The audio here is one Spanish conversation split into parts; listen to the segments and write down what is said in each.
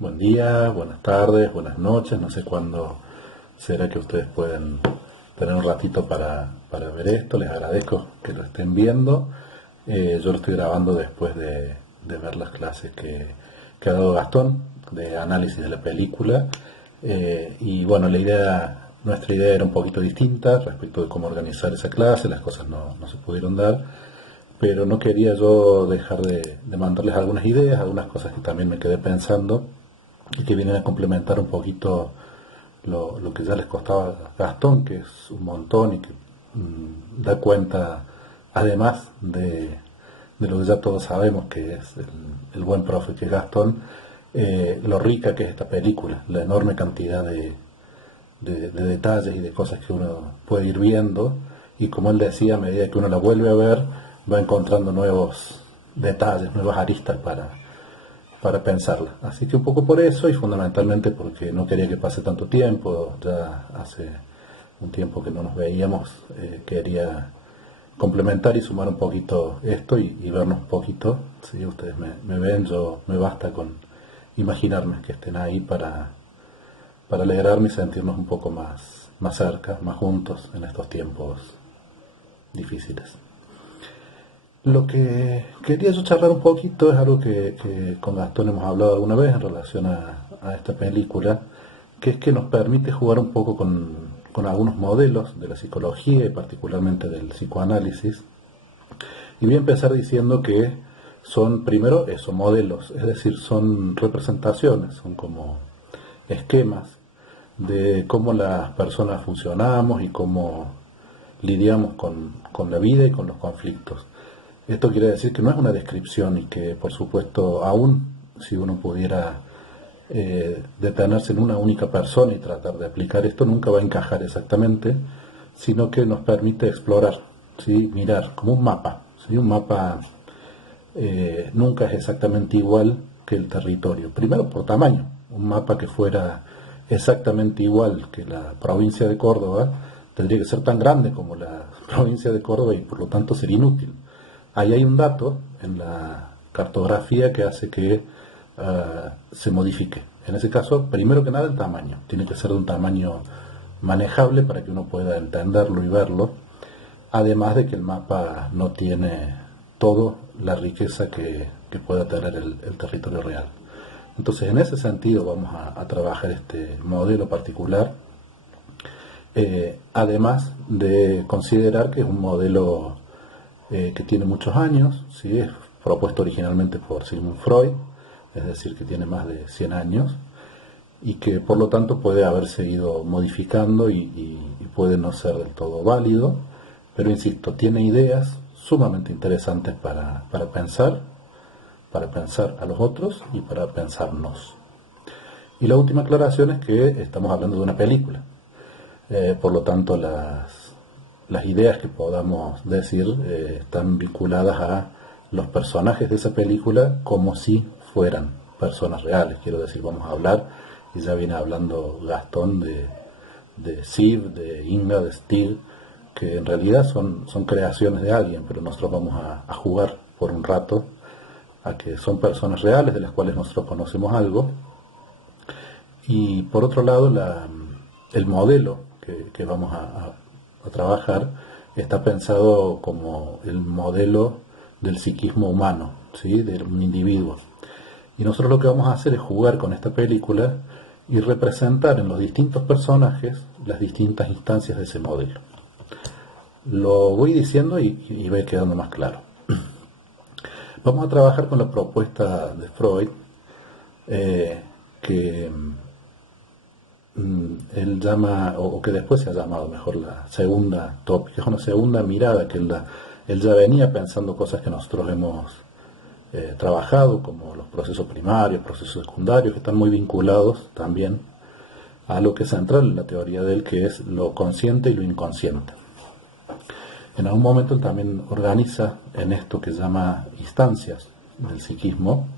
Buen día, buenas tardes, buenas noches, no sé cuándo será que ustedes pueden tener un ratito para ver esto, les agradezco que lo estén viendo. Yo lo estoy grabando después de ver las clases que ha dado Gastón de análisis de la película. Y bueno, nuestra idea era un poquito distinta respecto de cómo organizar esa clase, las cosas no se pudieron dar, pero no quería yo dejar de mandarles algunas ideas, algunas cosas que también me quedé pensando y que vienen a complementar un poquito lo que ya les costaba a Gastón, que es un montón y que da cuenta, además de lo que ya todos sabemos, que es el buen profe que es Gastón, lo rica que es esta película, la enorme cantidad de detalles y de cosas que uno puede ir viendo, y como él decía, a medida que uno la vuelve a ver, va encontrando nuevos detalles, nuevas aristas para pensarla. Así que un poco por eso y fundamentalmente porque no quería que pase tanto tiempo, ya hace un tiempo que no nos veíamos, quería complementar y sumar un poquito esto y vernos un poquito. Si ustedes me ven, yo me basta con imaginarme que estén ahí para alegrarme y sentirnos un poco más cerca, más juntos en estos tiempos difíciles. Lo que quería yo charlar un poquito es algo que con Gastón hemos hablado alguna vez en relación a esta película, que es que nos permite jugar un poco con algunos modelos de la psicología y particularmente del psicoanálisis. Y voy a empezar diciendo que son primero eso, modelos, es decir, son representaciones, son como esquemas de cómo las personas funcionamos y cómo lidiamos con la vida y con los conflictos. Esto quiere decir que no es una descripción y que, por supuesto, aún si uno pudiera detenerse en una única persona y tratar de aplicar esto, nunca va a encajar exactamente, sino que nos permite explorar, ¿sí? Mirar como un mapa. ¿Sí? Un mapa nunca es exactamente igual que el territorio. Primero por tamaño. Un mapa que fuera exactamente igual que la provincia de Córdoba tendría que ser tan grande como la provincia de Córdoba y por lo tanto sería inútil. Ahí hay un dato en la cartografía que hace que se modifique. En ese caso, primero que nada, el tamaño. Tiene que ser de un tamaño manejable para que uno pueda entenderlo y verlo. Además de que el mapa no tiene toda la riqueza que pueda tener el territorio real. Entonces, en ese sentido, vamos a trabajar este modelo particular. Además de considerar que es un modelo que tiene muchos años, ¿sí? Es propuesto originalmente por Sigmund Freud, es decir, que tiene más de 100 años, y que por lo tanto puede haberse ido modificando y puede no ser del todo válido, pero insisto, tiene ideas sumamente interesantes para pensar a los otros y para pensarnos. Y la última aclaración es que estamos hablando de una película, por lo tanto las ideas que podamos decir están vinculadas a los personajes de esa película como si fueran personas reales. Quiero decir, vamos a hablar, y ya viene hablando Gastón de Siv, de Inga, de Stig, que en realidad son creaciones de alguien, pero nosotros vamos a jugar por un rato a que son personas reales de las cuales nosotros conocemos algo. Y por otro lado, el modelo que vamos a trabajar está pensado como el modelo del psiquismo humano, ¿sí? De un individuo. Y nosotros lo que vamos a hacer es jugar con esta película y representar en los distintos personajes las distintas instancias de ese modelo. Lo voy diciendo y va a ir quedando más claro. Vamos a trabajar con la propuesta de Freud, que él llama, o que después se ha llamado mejor la segunda tópica, es una segunda mirada que él ya venía pensando cosas que nosotros hemos trabajado, como los procesos primarios, procesos secundarios, que están muy vinculados también a lo que es central en la teoría de él, que es lo consciente y lo inconsciente. En algún momento él también organiza en esto que llama instancias del psiquismo,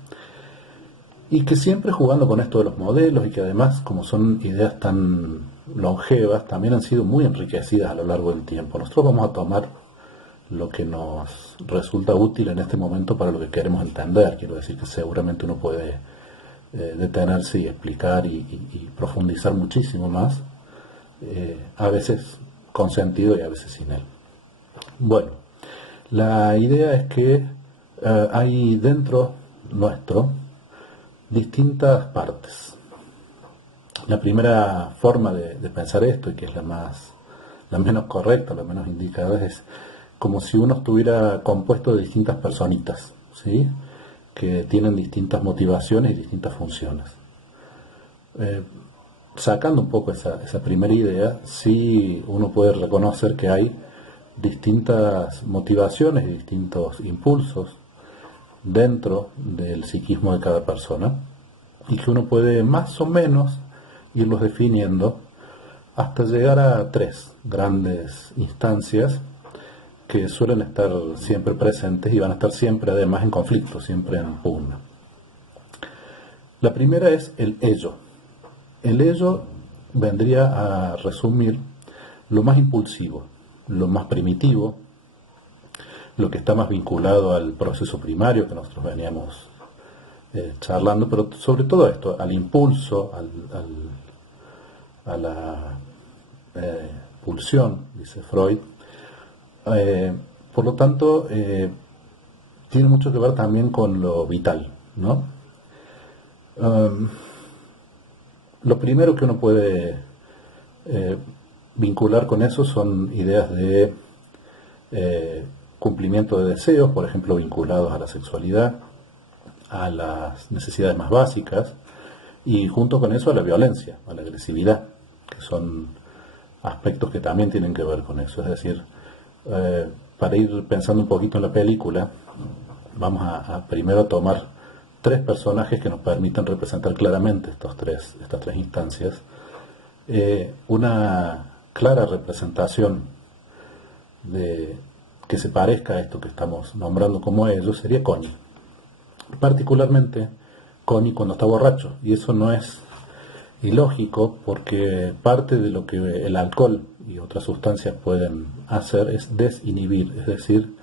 y que siempre jugando con esto de los modelos, y que además, como son ideas tan longevas, también han sido muy enriquecidas a lo largo del tiempo. Nosotros vamos a tomar lo que nos resulta útil en este momento para lo que queremos entender. Quiero decir que seguramente uno puede detenerse y explicar y profundizar muchísimo más, a veces con sentido y a veces sin él. Bueno, la idea es que hay dentro nuestro distintas partes. La primera forma de pensar esto, y que es la menos correcta, la menos indicada, es como si uno estuviera compuesto de distintas personitas, ¿sí? Que tienen distintas motivaciones y distintas funciones. Sacando un poco esa primera idea, sí uno puede reconocer que hay distintas motivaciones y distintos impulsos dentro del psiquismo de cada persona, y que uno puede más o menos irlos definiendo hasta llegar a tres grandes instancias que suelen estar siempre presentes y van a estar siempre además en conflicto, siempre en pugna. La primera es el ello. El ello vendría a resumir lo más impulsivo, lo más primitivo, lo que está más vinculado al proceso primario que nosotros veníamos charlando, pero sobre todo esto, al impulso, a la pulsión, dice Freud. Por lo tanto, tiene mucho que ver también con lo vital, ¿no? Lo primero que uno puede vincular con eso son ideas de cumplimiento de deseos, por ejemplo, vinculados a la sexualidad, a las necesidades más básicas, y junto con eso a la violencia, a la agresividad, que son aspectos que también tienen que ver con eso. Es decir, para ir pensando un poquito en la película, vamos a primero tomar tres personajes que nos permitan representar claramente estas tres instancias. Una clara representación que se parezca a esto que estamos nombrando como ellos sería Connie. Particularmente Connie cuando está borracho, y eso no es ilógico, porque parte de lo que el alcohol y otras sustancias pueden hacer es desinhibir, es decir,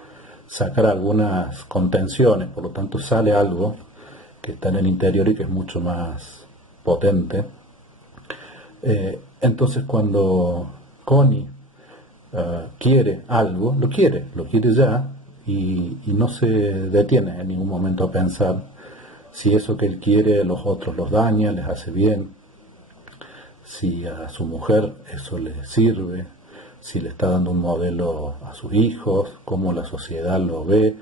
sacar algunas contenciones, por lo tanto sale algo que está en el interior y que es mucho más potente. Entonces cuando Connie quiere algo, lo quiere ya, y no se detiene en ningún momento a pensar si eso que él quiere a los otros los daña, les hace bien, si a su mujer eso le sirve, si le está dando un modelo a sus hijos, cómo la sociedad lo ve.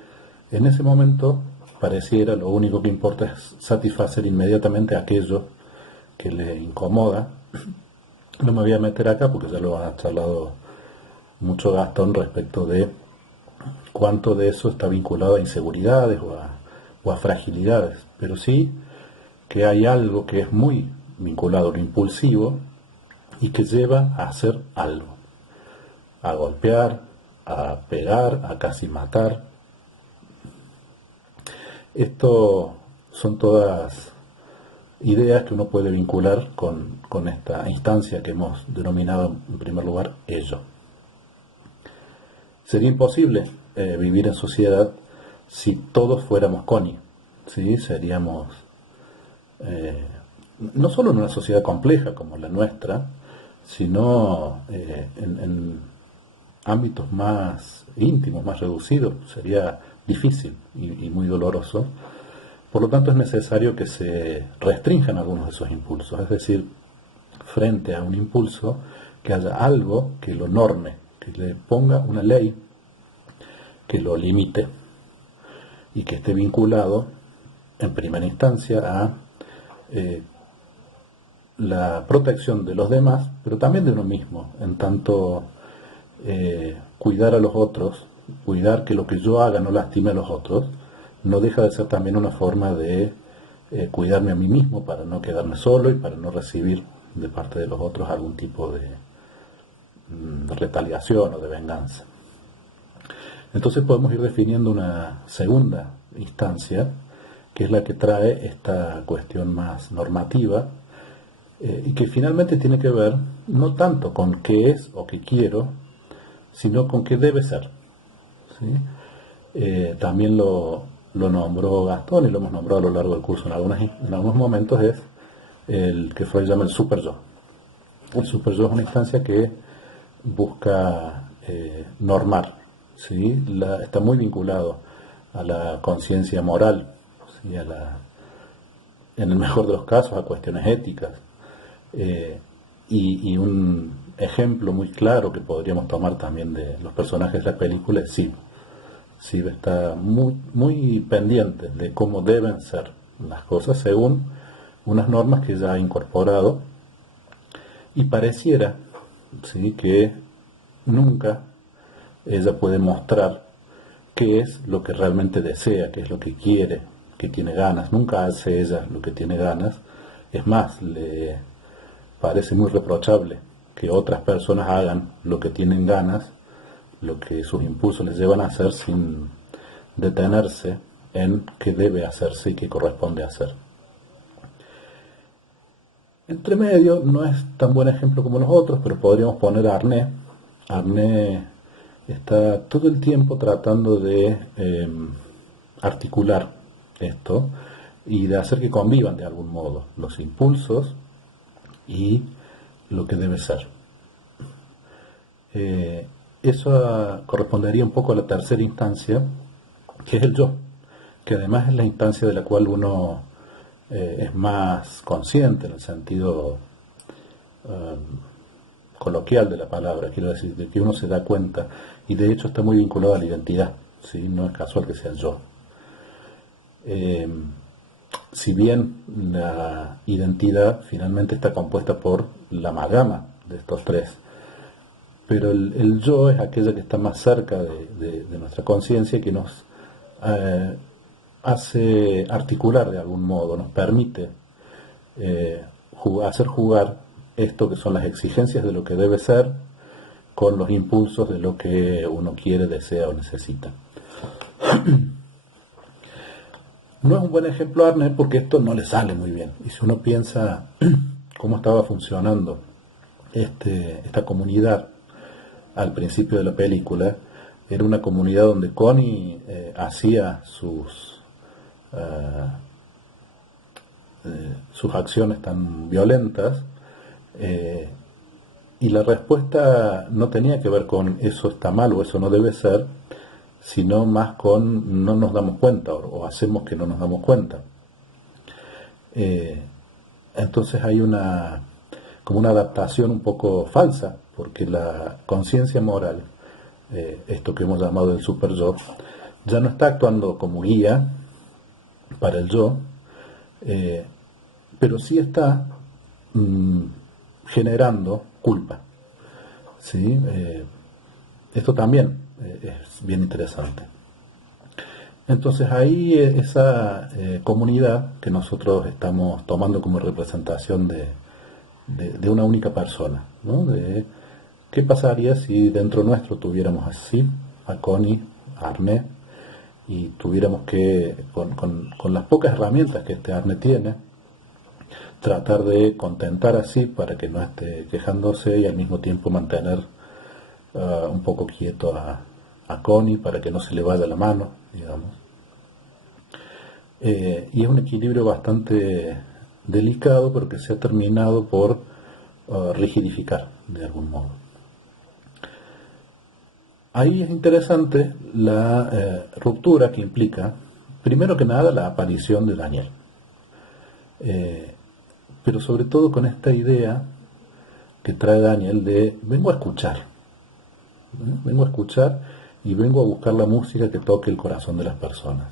En ese momento pareciera lo único que importa es satisfacer inmediatamente aquello que le incomoda. No me voy a meter acá porque ya lo ha charlado mucho Gastón respecto de cuánto de eso está vinculado a inseguridades o a fragilidades, pero sí que hay algo que es muy vinculado a lo impulsivo y que lleva a hacer algo, a golpear, a pegar, a casi matar. Esto son todas ideas que uno puede vincular con esta instancia que hemos denominado en primer lugar ello. Sería imposible vivir en sociedad si todos fuéramos Connie, ¿sí? Seríamos no solo en una sociedad compleja como la nuestra, sino en ámbitos más íntimos, más reducidos, sería difícil y muy doloroso. Por lo tanto, es necesario que se restrinjan algunos de esos impulsos, es decir, frente a un impulso, que haya algo que lo norme, que le ponga una ley que lo limite y que esté vinculado en primera instancia a la protección de los demás, pero también de uno mismo, en tanto cuidar a los otros, cuidar que lo que yo haga no lastime a los otros, no deja de ser también una forma de cuidarme a mí mismo para no quedarme solo y para no recibir de parte de los otros algún tipo de retaliación o de venganza. Entonces podemos ir definiendo una segunda instancia, que es la que trae esta cuestión más normativa, y que finalmente tiene que ver no tanto con qué es o qué quiero, sino con qué debe ser, ¿sí? También lo lo nombró Gastón y lo hemos nombrado a lo largo del curso en algunos momentos, es el que Freud llama el super yo. El super yo es una instancia que busca normar, ¿sí? Está muy vinculado a la conciencia moral, ¿sí? En el mejor de los casos a cuestiones éticas. Y un ejemplo muy claro que podríamos tomar también de los personajes de la película es Sib. Sib está muy pendiente de cómo deben ser las cosas según unas normas que ya ha incorporado, y pareciera, ¿sí?, que nunca ella puede mostrar qué es lo que realmente desea, qué es lo que quiere, que tiene ganas. Nunca hace ella lo que tiene ganas. Es más, le parece muy reprochable que otras personas hagan lo que tienen ganas, lo que sus impulsos les llevan a hacer, sin detenerse en qué debe hacerse y qué corresponde hacer. Entre medio no es tan buen ejemplo como los otros, pero podríamos poner a Arné. Arné está todo el tiempo tratando de articular esto y de hacer que convivan de algún modo los impulsos y lo que debe ser. Eso correspondería un poco a la tercera instancia, que es el yo, que además es la instancia de la cual uno es más consciente en el sentido coloquial de la palabra, quiero decir, de que uno se da cuenta, y de hecho está muy vinculado a la identidad, ¿sí? No es casual que sea el yo. Si bien la identidad finalmente está compuesta por la amalgama de estos tres, pero el yo es aquella que está más cerca de nuestra conciencia, que nos hace articular de algún modo, nos permite hacer jugar esto que son las exigencias de lo que debe ser con los impulsos de lo que uno quiere, desea o necesita. No es un buen ejemplo Arne porque esto no le sale muy bien. Y si uno piensa cómo estaba funcionando esta comunidad al principio de la película, era una comunidad donde Connie hacía sus acciones tan violentas, y la respuesta no tenía que ver con eso está mal o eso no debe ser, sino más con no nos damos cuenta o hacemos que no nos damos cuenta. Entonces hay como una adaptación un poco falsa, porque la conciencia moral, esto que hemos llamado el super yo, ya no está actuando como guía para el yo, pero sí está generando culpa, ¿sí? Esto también es bien interesante. Entonces ahí esa comunidad que nosotros estamos tomando como representación de una única persona, ¿no? De qué pasaría si dentro nuestro tuviéramos así a Connie, a Arne, y tuviéramos que, con las pocas herramientas que este Arne tiene, tratar de contentar así para que no esté quejándose y al mismo tiempo mantener un poco quieto a Connie para que no se le vaya la mano, digamos. Y es un equilibrio bastante delicado, pero que se ha terminado por rigidificar de algún modo. Ahí es interesante la ruptura que implica, primero que nada, la aparición de Daniel. Pero sobre todo con esta idea que trae Daniel de vengo a escuchar, vengo a escuchar y vengo a buscar la música que toque el corazón de las personas.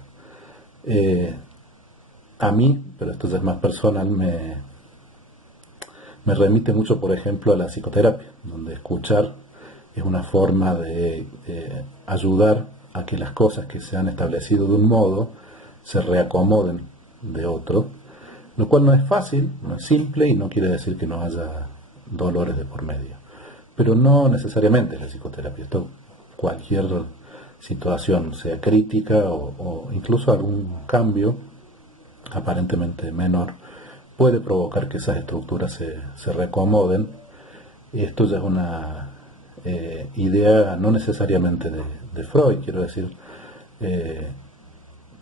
A mí, pero esto ya es más personal, me remite mucho, por ejemplo, a la psicoterapia, donde escuchar es una forma de ayudar a que las cosas que se han establecido de un modo se reacomoden de otro, lo cual no es fácil, no es simple y no quiere decir que no haya dolores de por medio. Pero no necesariamente es la psicoterapia. Esto, cualquier situación, sea crítica o incluso algún cambio aparentemente menor, puede provocar que esas estructuras se reacomoden. Y esto ya es una idea no necesariamente de Freud, quiero decir,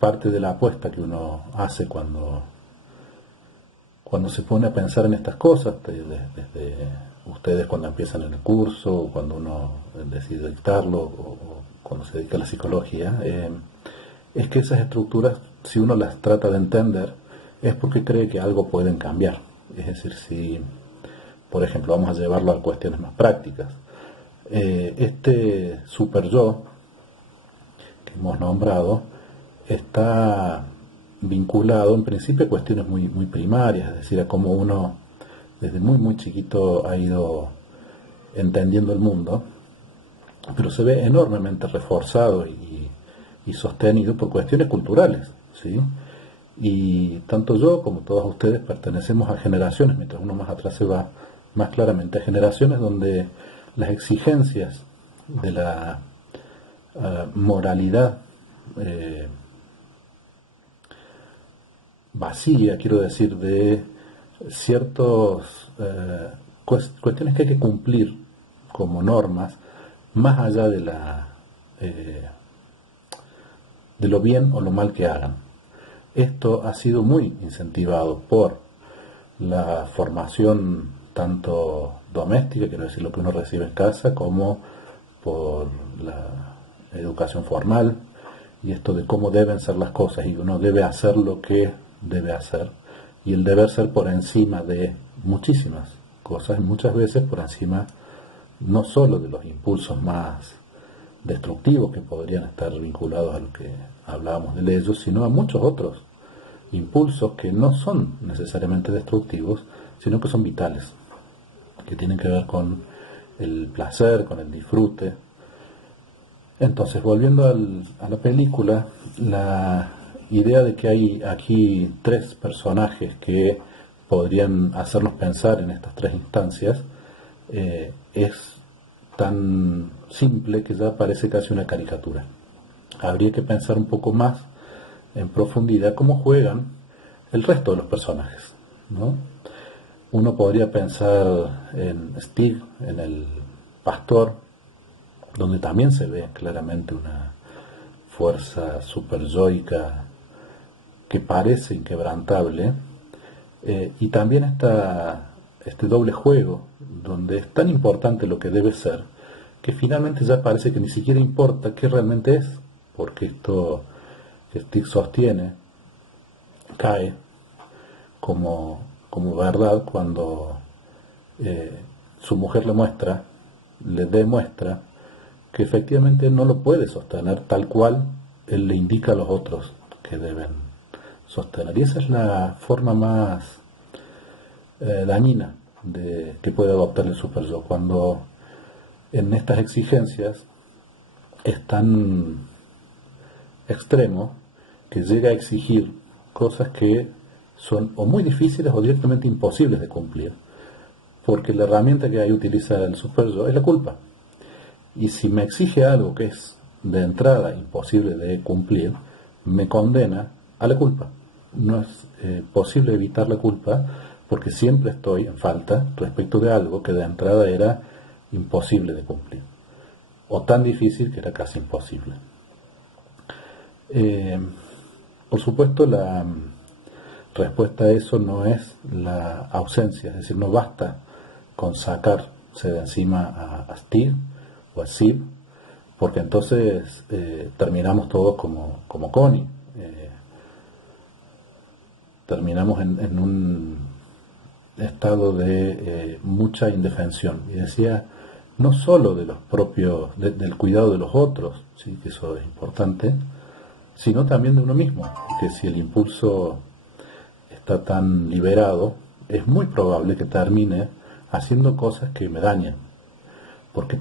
parte de la apuesta que uno hace cuando se pone a pensar en estas cosas, desde ustedes cuando empiezan en el curso, o cuando uno decide dictarlo, o cuando se dedica a la psicología, es que esas estructuras, si uno las trata de entender, es porque cree que algo pueden cambiar. Es decir, si, por ejemplo, vamos a llevarlo a cuestiones más prácticas, este super yo que hemos nombrado está vinculado en principio a cuestiones muy, muy primarias, es decir, a cómo uno desde muy muy chiquito ha ido entendiendo el mundo, pero se ve enormemente reforzado y sostenido por cuestiones culturales, ¿sí? Y tanto yo como todos ustedes pertenecemos a generaciones, mientras uno más atrás se va, más claramente a generaciones donde las exigencias de la moralidad vacía, quiero decir, de ciertas cuestiones que hay que cumplir como normas, más allá de lo bien o lo mal que hagan. Esto ha sido muy incentivado por la formación tanto doméstica, quiero decir, lo que uno recibe en casa, como por la educación formal, y esto de cómo deben ser las cosas, y uno debe hacer lo que debe hacer, y el deber ser por encima de muchísimas cosas, muchas veces por encima no solo de los impulsos más destructivos que podrían estar vinculados a lo que hablábamos de ellos, sino a muchos otros impulsos que no son necesariamente destructivos, sino que son vitales, que tienen que ver con el placer, con el disfrute. Entonces, volviendo a la película, la idea de que hay aquí tres personajes que podrían hacernos pensar en estas tres instancias es tan simple que ya parece casi una caricatura. Habría que pensar un poco más en profundidad cómo juegan el resto de los personajes, ¿no? Uno podría pensar en Steve, en el pastor, donde también se ve claramente una fuerza superyoica que parece inquebrantable, y también está este doble juego, donde es tan importante lo que debe ser, que finalmente ya parece que ni siquiera importa qué realmente es, porque esto que Steve sostiene cae como verdad cuando su mujer le demuestra que efectivamente no lo puede sostener tal cual él le indica a los otros que deben sostener. Y esa es la forma más dañina que puede adoptar el super yo, cuando en estas exigencias es tan extremo que llega a exigir cosas que son o muy difíciles o directamente imposibles de cumplir, porque la herramienta que ahí utiliza el super yo es la culpa. Y si me exige algo que es de entrada imposible de cumplir, me condena a la culpa. No es posible evitar la culpa porque siempre estoy en falta respecto de algo que de entrada era imposible de cumplir, o tan difícil que era casi imposible. Por supuesto, la respuesta a eso no es la ausencia, es decir, no basta con sacarse de encima a Steve o a Sid, porque entonces terminamos todos como Connie, terminamos en un estado de mucha indefensión. Y decía, no solo de los propios, del cuidado de los otros, ¿sí? Que eso es importante, sino también de uno mismo, que si el impulso está tan liberado, es muy probable que termine haciendo cosas que me dañen, porque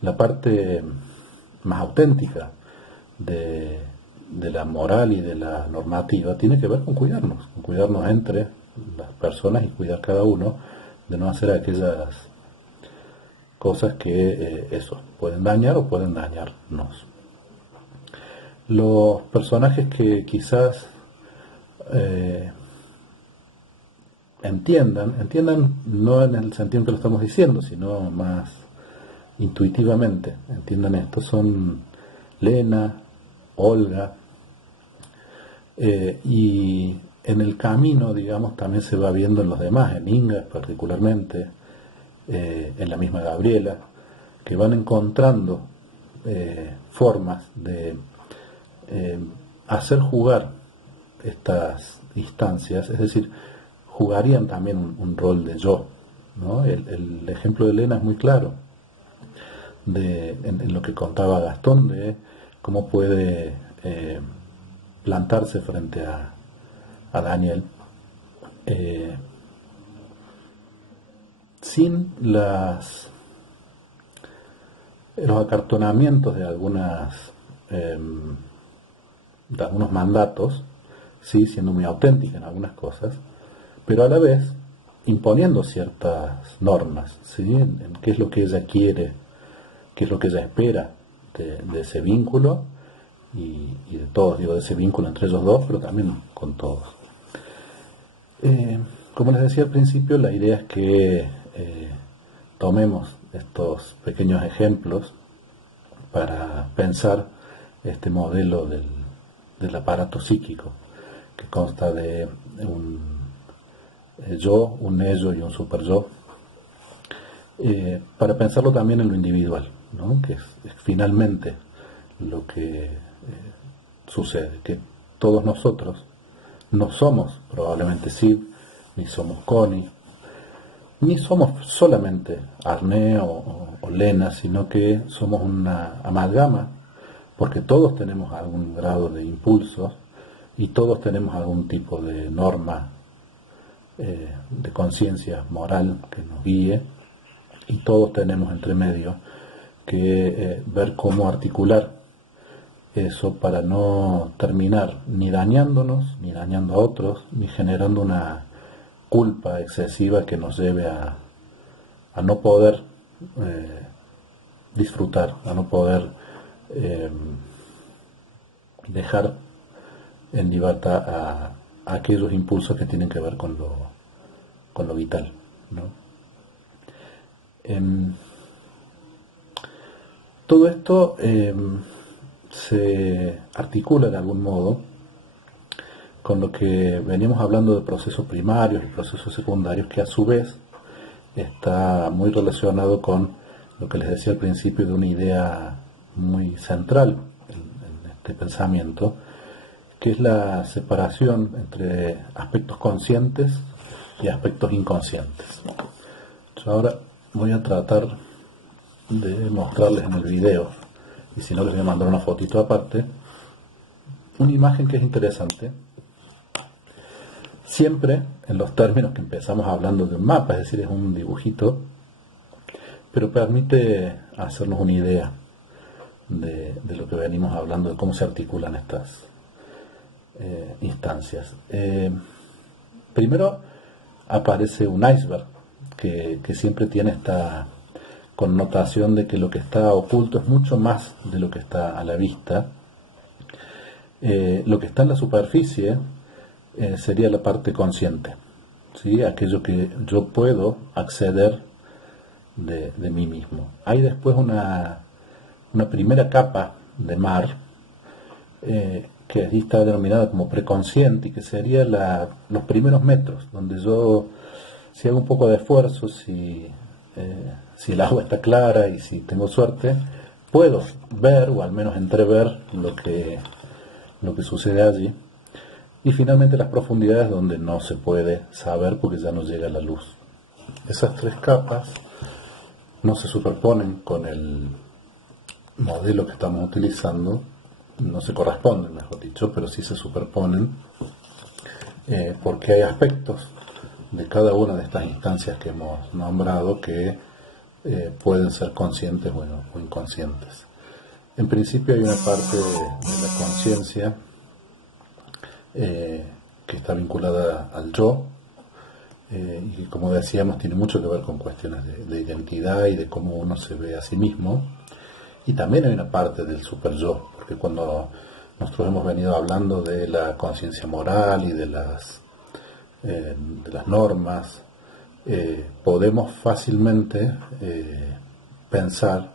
la parte más auténtica de la moral y de la normativa tiene que ver con cuidarnos entre las personas y cuidar cada uno de no hacer aquellas cosas que eso pueden dañar o pueden dañarnos. Los personajes que quizás entiendan no en el sentido en que lo estamos diciendo, sino más intuitivamente entiendan esto, son Lena, Olga, y en el camino, digamos, también se va viendo en los demás, en Inga particularmente, en la misma Gabriela, que van encontrando formas de hacer jugar estas instancias, es decir, jugarían también un rol de yo, ¿no? El ejemplo de Elena es muy claro, en lo que contaba Gastón, de cómo puede plantarse frente a Daniel sin los acartonamientos eh, de algunos mandatos, ¿sí? Siendo muy auténtica en algunas cosas, pero a la vez imponiendo ciertas normas, ¿sí? En qué es lo que ella quiere, qué es lo que ella espera de ese vínculo y de todos, digo, de ese vínculo entre ellos dos, pero también con todos. Como les decía al principio, la idea es que tomemos estos pequeños ejemplos para pensar este modelo del aparato psíquico, que consta de un yo, un ello y un super yo, para pensarlo también en lo individual, ¿no? Que es finalmente lo que sucede, que todos nosotros no somos probablemente Sid, ni somos Connie, ni somos solamente Arne o Lena, sino que somos una amalgama, porque todos tenemos algún grado de impulso y todos tenemos algún tipo de norma de conciencia moral que nos guíe, y todos tenemos entre medio que ver cómo articular eso para no terminar ni dañándonos, ni dañando a otros, ni generando una culpa excesiva que nos lleve a no poder disfrutar, a no poder dejar en libertad a aquellos impulsos que tienen que ver con lo vital, ¿no? Todo esto se articula de algún modo con lo que veníamos hablando de procesos primarios y procesos secundarios, que a su vez está muy relacionado con lo que les decía al principio de una idea muy central en este pensamiento, que es la separación entre aspectos conscientes y aspectos inconscientes. Yo ahora voy a tratar de mostrarles en el video, y si no les voy a mandar una fotito aparte, una imagen que es interesante, siempre en los términos que empezamos hablando de un mapa, es decir, es un dibujito, pero permite hacernos una idea de lo que venimos hablando, de cómo se articulan estas instancias. Primero aparece un iceberg que siempre tiene esta connotación de que lo que está oculto es mucho más de lo que está a la vista. Lo que está en la superficie sería la parte consciente, ¿sí? Aquello que yo puedo acceder de mí mismo. Hay después una primera capa de mar que allí está denominada como preconsciente, y que sería los primeros metros, donde yo, si hago un poco de esfuerzo, si el agua está clara y si tengo suerte, puedo ver o al menos entrever lo que sucede allí. Y finalmente las profundidades, donde no se puede saber porque ya no llega la luz. Esas tres capas no se superponen con el modelo que estamos utilizando, no se corresponden, mejor dicho, pero sí se superponen, porque hay aspectos de cada una de estas instancias que hemos nombrado que pueden ser conscientes o inconscientes. En principio hay una parte de la conciencia que está vinculada al yo, y que, como decíamos, tiene mucho que ver con cuestiones de identidad y de cómo uno se ve a sí mismo. Y también hay una parte del super yo, porque cuando nosotros hemos venido hablando de la conciencia moral y de las normas, podemos fácilmente pensar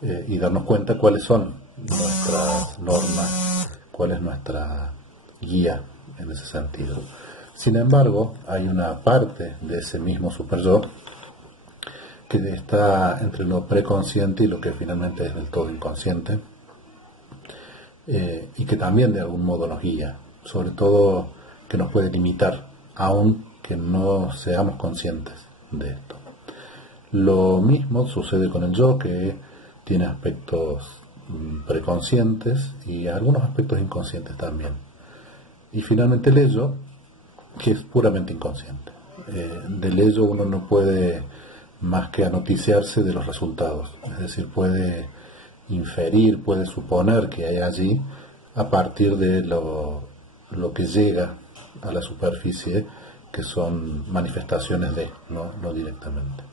y darnos cuenta cuáles son nuestras normas, cuál es nuestra guía en ese sentido. Sin embargo, hay una parte de ese mismo super yo que está entre lo preconsciente y lo que finalmente es del todo inconsciente, y que también de algún modo nos guía, sobre todo que nos puede limitar, aun que no seamos conscientes de esto. Lo mismo sucede con el yo, que tiene aspectos preconscientes y algunos aspectos inconscientes también. Y finalmente el ello, que es puramente inconsciente. Del ello uno no puede más que anoticiarse de los resultados, es decir, puede inferir, puede suponer que hay allí a partir de lo que llega a la superficie, que son manifestaciones de, no directamente.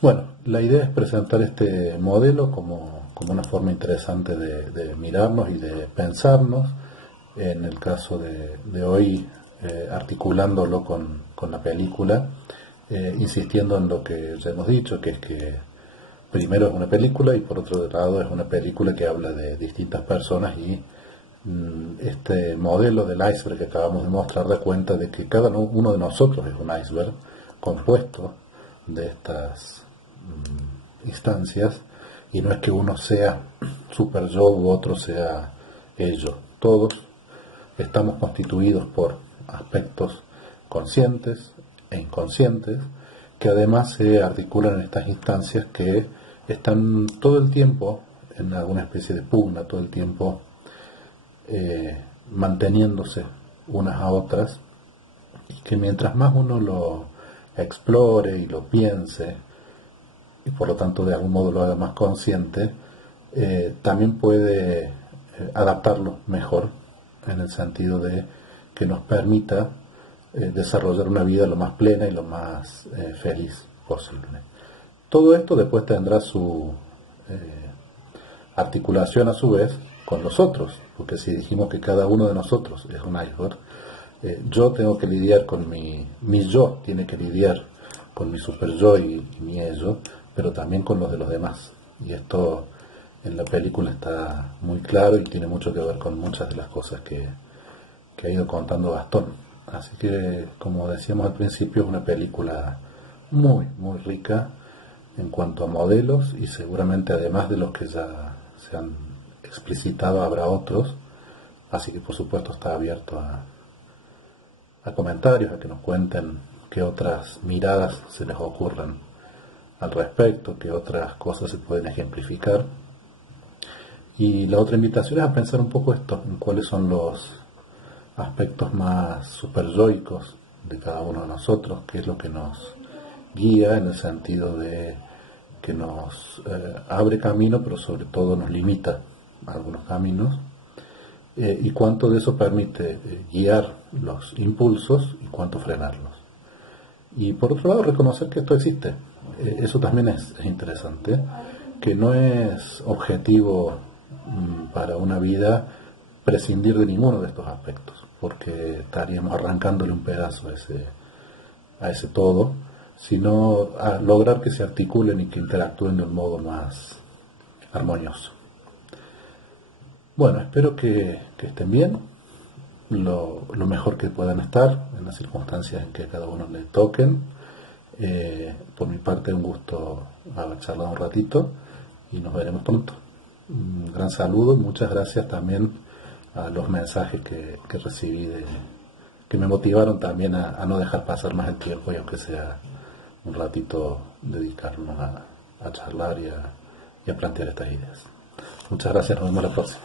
Bueno, la idea es presentar este modelo como una forma interesante de mirarnos y de pensarnos. En el caso de hoy, articulándolo con la película, insistiendo en lo que ya hemos dicho, que es que primero es una película y por otro lado es una película que habla de distintas personas, y este modelo del iceberg que acabamos de mostrar da cuenta de que cada uno de nosotros es un iceberg compuesto de estas instancias, y no es que uno sea super yo u otro sea ello. Todos estamos constituidos por aspectos conscientes e inconscientes, que además se articulan en estas instancias que están todo el tiempo en alguna especie de pugna, todo el tiempo manteniéndose unas a otras, y que mientras más uno lo explore y lo piense, y por lo tanto de algún modo lo haga más consciente, también puede adaptarlo mejor, en el sentido de que nos permita desarrollar una vida lo más plena y lo más feliz posible. Todo esto después tendrá su articulación a su vez con los otros, porque si dijimos que cada uno de nosotros es un iceberg, yo tengo que lidiar con mi yo, tiene que lidiar con mi super yo y mi ello, pero también con los de los demás. Y esto en la película está muy claro y tiene mucho que ver con muchas de las cosas que ha ido contando Gastón. Así que, como decíamos al principio, es una película muy, muy rica en cuanto a modelos, y seguramente además de los que ya se han explicitado habrá otros. Así que por supuesto está abierto a comentarios, a que nos cuenten qué otras miradas se les ocurren al respecto, qué otras cosas se pueden ejemplificar. Y la otra invitación es a pensar un poco esto, en cuáles son los aspectos más superyoicos de cada uno de nosotros, qué es lo que nos guía, en el sentido de que nos abre camino, pero sobre todo nos limita algunos caminos, y cuánto de eso permite guiar los impulsos y cuánto frenarlos. Y por otro lado, reconocer que esto existe. Eso también es interesante, que no es objetivo para una vida prescindir de ninguno de estos aspectos, porque estaríamos arrancándole un pedazo a ese todo, sino a lograr que se articulen y que interactúen de un modo más armonioso. Bueno, espero que estén bien, lo mejor que puedan estar en las circunstancias en que a cada uno le toquen. Por mi parte, un gusto haber charlado un ratito y nos veremos pronto. Un gran saludo y muchas gracias también a los mensajes que recibí, que me motivaron también a no dejar pasar más el tiempo, y aunque sea un ratito dedicarnos a charlar y a plantear estas ideas. Muchas gracias, nos vemos la próxima.